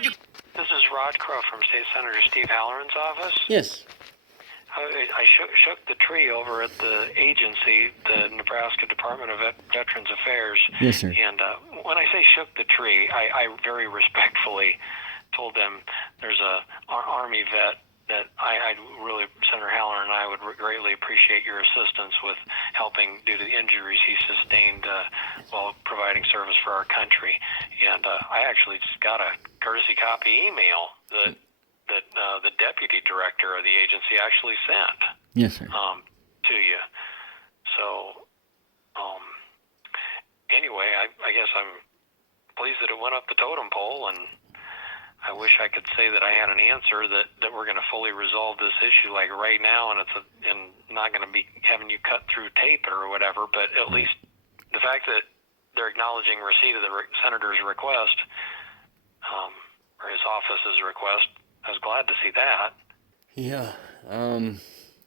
This is Rod Crow from State Senator Steve Halloran's office. Yes. I shook the tree over at the agency, the Nebraska Department of Veterans Affairs. Yes, sir. And when I say shook the tree, I very respectfully told them there's a Army vet that I really, Senator Halloran and I would greatly appreciate your assistance with helping due to the injuries he sustained while providing service for our country. And I actually just got a courtesy copy email that the deputy director of the agency actually sent. Yes, sir. To you. So, anyway, I guess I'm pleased that it went up the totem pole, and I wish I could say that I had an answer that we're going to fully resolve this issue like right now, and not going to be having you cut through tape or whatever, but at least the fact that they're acknowledging receipt of the senator's request, or his office's request, I was glad to see that. Yeah,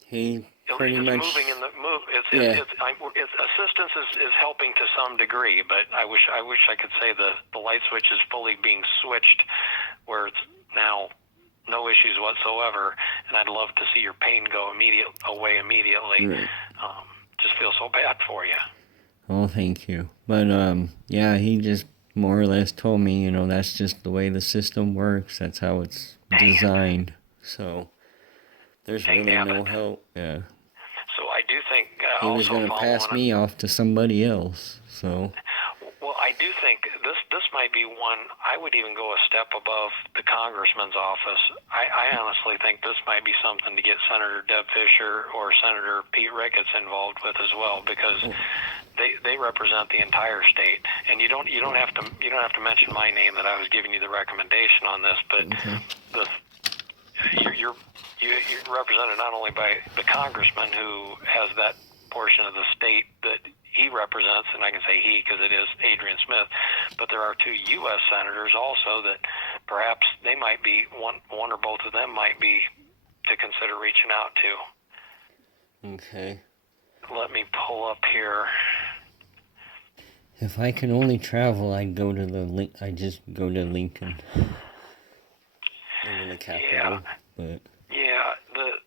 he pretty much moving in the move. It's assistance is helping to some degree, but I wish I could say the light switch is fully being switched, where it's now no issues whatsoever, and I'd love to see your pain go away immediately. Right. Just feel so bad for you. Oh, thank you. But yeah, he just more or less told me, that's just the way the system works. That's how it's designed. So there's really no help. Yeah. So I do think he was going to pass me off to somebody else. So. Well, I do think this might be one. I would even go a step above the congressman's office. I honestly think this might be something to get Senator Deb Fischer or Senator Pete Ricketts involved with as well, because they represent the entire state. And you don't have to mention my name that I was giving you the recommendation on this, but you're represented not only by the congressman who has that portion of the state that he represents, and I can say he because it is Adrian Smith, but there are two U.S. senators also that perhaps they might be, one or both of them might be to consider reaching out to. Okay. Let me pull up here. If I can only travel, I'd go to I just go to Lincoln. In the capital. Yeah. But. Yeah, the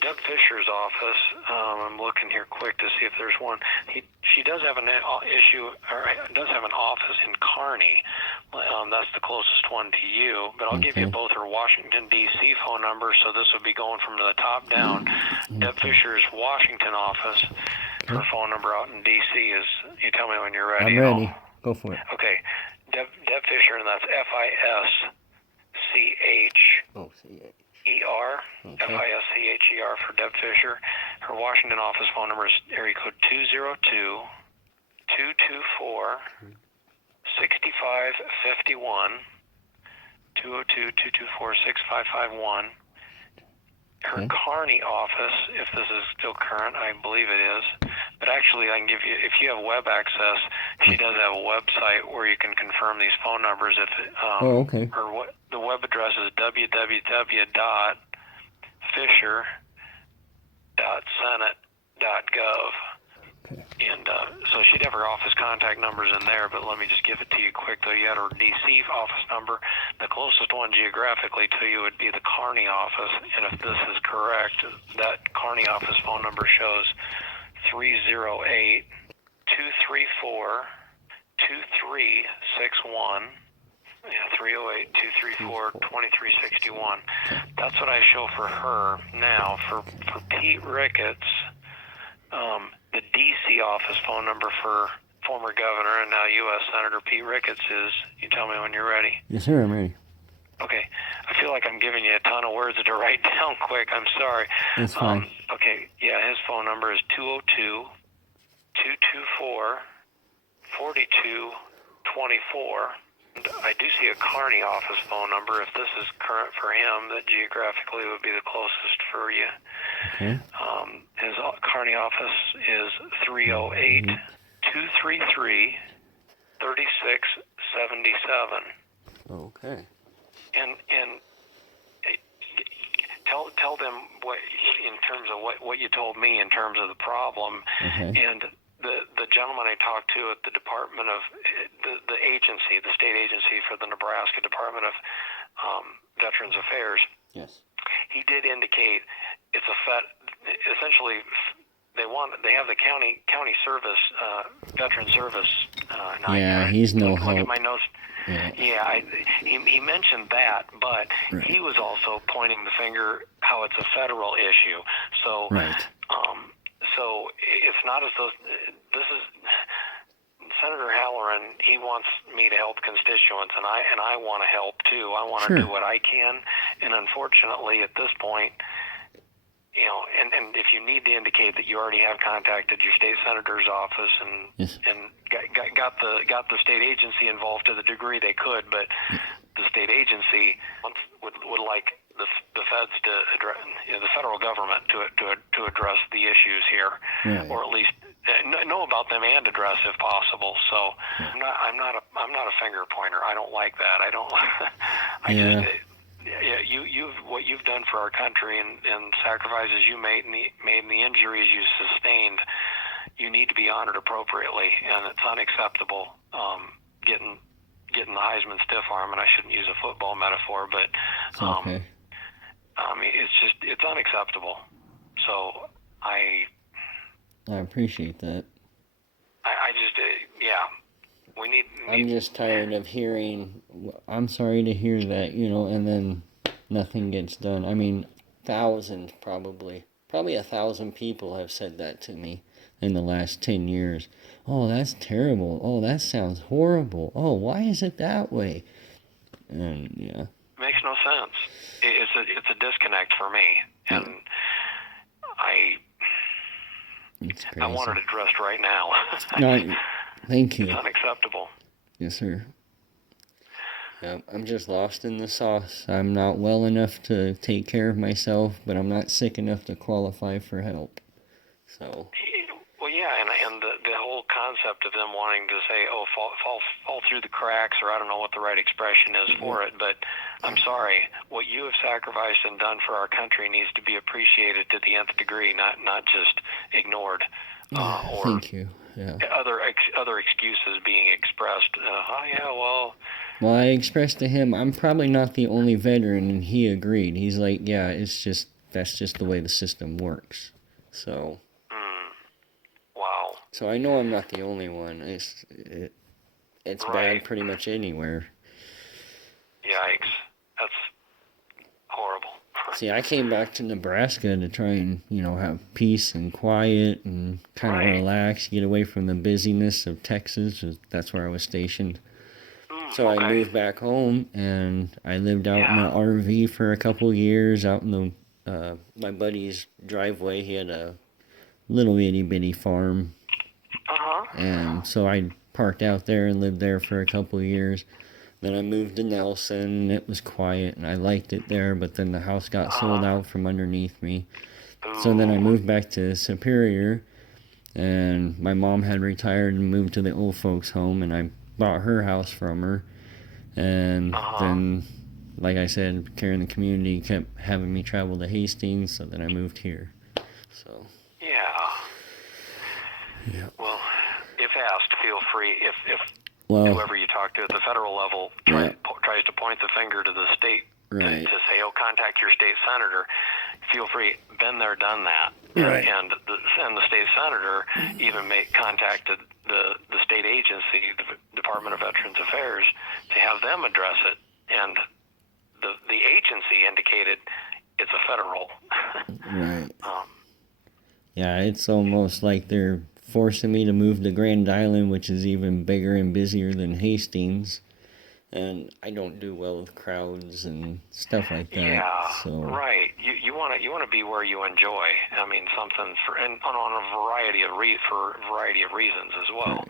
Deb Fischer's office. I'm looking here quick to see if there's one. She does have an issue, or does have an office in Kearney. That's the closest one to you. But I'll give you both her Washington D.C. phone number. So this would be going from the top down. Deb Fischer's Washington office. Her phone number out in D.C. is. You tell me when you're ready. I'm ready. Go for it. Okay, Deb Fischer, and that's Fischer. E-R, okay. Fischer for Deb Fischer. Her Washington office phone number is area code 202-224-6551, 202-224-6551. Her Kearney office, if this is still current, I believe it is. But actually, I can give you, if you have web access, she does have a website where you can confirm these phone numbers. okay. The web address is www.fisher.senate.gov. Okay. And so she'd have her office contact numbers in there, but let me just give it to you quick, though. You had her D.C. office number. The closest one geographically to you would be the Kearney office, and if this is correct, that Kearney office phone number shows 308-234-2361. Yeah, 308-234-2361. That's what I show for her. Now, for Pete Ricketts, the D.C. office phone number for former governor and now U.S. Senator Pete Ricketts is, you tell me when you're ready. Yes, sir, I'm ready. Okay. I feel like I'm giving you a ton of words to write down quick. I'm sorry. That's fine. Okay. Yeah, his phone number is 202-224-4224. I do see a Kearney office phone number, if this is current for him, that geographically would be the closest for you. Okay. His Kearney office is 308-233-3677. Okay. And tell them what, in terms of what you told me in terms of the problem, okay. and the gentleman I talked to at the Department of the agency, the state agency for the Nebraska Department of Veterans Affairs. Yes. He did indicate it's essentially they have the county service veteran service. He's no help. Look at my notes. Yeah, he mentioned that, but right. He was also pointing the finger how it's a federal issue. So, right. So it's not as though this is Senator Halloran. He wants me to help constituents, and I want to help too. I want to do what I can, and unfortunately, at this point, you know, and if you need to indicate that you already have contacted your state senator's office and got the state agency involved to the degree they could, but the state agency would like the feds to address, the federal government to address the issues here, or at least know about them and address if possible. So I'm not a finger pointer. I don't like that. I don't. What you've done for our country and sacrifices you made and the injuries you sustained, you need to be honored appropriately, and it's unacceptable getting the Heisman stiff arm. And I shouldn't use a football metaphor, but it's unacceptable. So I appreciate that. We need. I'm just tired of hearing. I'm sorry to hear that, and then nothing gets done. I mean, thousands probably 1,000 people have said that to me in the last 10 years. Oh, that's terrible. Oh, that sounds horrible. Oh, why is it that way? And makes no sense. It's a disconnect for me, and I want it addressed right now. No, thank you. It's unacceptable. Yes, sir. I'm just lost in the sauce. I'm not well enough to take care of myself, but I'm not sick enough to qualify for help. So. Well, yeah, and the whole concept of them wanting to say, oh, fall through the cracks, or I don't know what the right expression is for it, but I'm sorry, what you have sacrificed and done for our country needs to be appreciated to the nth degree, not just ignored. Or thank you. Yeah. Other excuses being expressed. Well, I expressed to him, I'm probably not the only veteran, and he agreed. He's like, yeah, that's just the way the system works. So. Wow. So I know I'm not the only one. It's bad pretty much anywhere. Yikes. That's horrible. See, I came back to Nebraska to try and, have peace and quiet and kind of relax, get away from the busyness of Texas. That's where I was stationed. So I moved back home, and I lived out in an RV for a couple years out in my buddy's driveway. He had a little itty-bitty farm. And so I parked out there and lived there for a couple years. Then I moved to Nelson, and it was quiet, and I liked it there, but then the house got sold out from underneath me. So then I moved back to Superior, and my mom had retired and moved to the old folks' home, and I bought her house from her. And then, like I said, care in the community kept having me travel to Hastings, so then I moved here. So. Yeah. Well, if asked, feel free. If whoever you talk to at the federal level tries to point the finger to the state to say, "Oh, contact your state senator," feel free. Been there, done that. Right. And the state senator even contacted the state agency, the Department of Veterans Affairs, to have them address it. And the agency indicated it's a federal. Right. Yeah, it's almost like they're forcing me to move to Grand Island, which is even bigger and busier than Hastings. And I don't do well with crowds and stuff like that. Yeah, so. Right. You want to be where you enjoy. I mean, something on a variety of reasons as well. Right.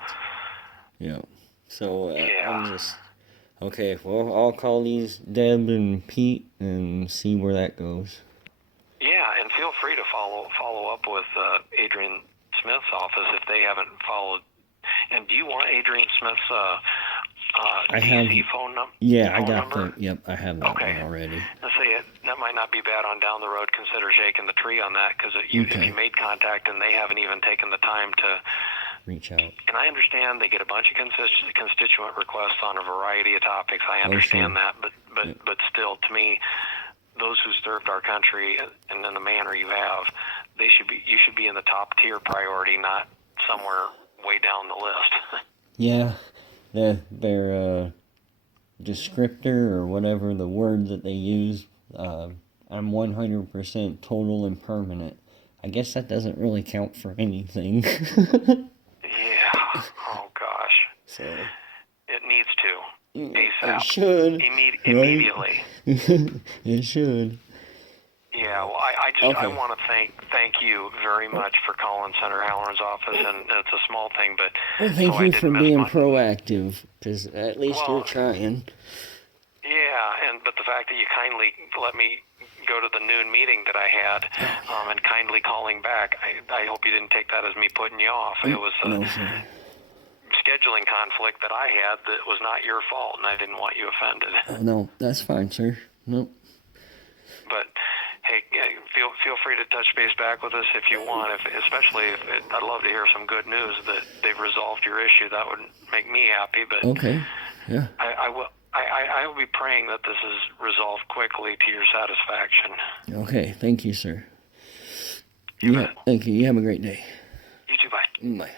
Yeah. So I'm just okay. Well, I'll call these Deb and Pete and see where that goes. Yeah, and feel free to follow up with Adrian Smith's office if they haven't followed. And do you want Adrian Smith's DC phone number? Yeah, I got that. Yep, I have that one already. Let's say that might not be bad on down the road. Consider shaking the tree on that, because if you made contact and they haven't even taken the time to reach out. And I understand they get a bunch of constituent requests on a variety of topics. I understand that, but still, to me, those who served our country and in the manner you have, you should be in the top tier priority, not somewhere way down the list. Yeah, their descriptor or whatever the word that they use, I'm 100% total and permanent. I guess that doesn't really count for anything. Yeah. Oh gosh. So it needs to. ASAP. It should. Immediately. It should. Yeah. Well, I want to thank you very much for calling Senator Halloran's office, and it's a small thing, but well, thank you for being proactive, because at least you're trying. Yeah, but the fact that you kindly let me go to the noon meeting that I had, and kindly calling back, I hope you didn't take that as me putting you off. It was a scheduling conflict that I had that was not your fault, and I didn't want you offended. No, that's fine, sir. Nope. But hey, feel free to touch base back with us if you want. I'd love to hear some good news that they've resolved your issue. That would make me happy. But okay, yeah. I will be praying that this is resolved quickly to your satisfaction. Okay, thank you, sir. You bet. Thank you. You have a great day. You too. Bye. Bye.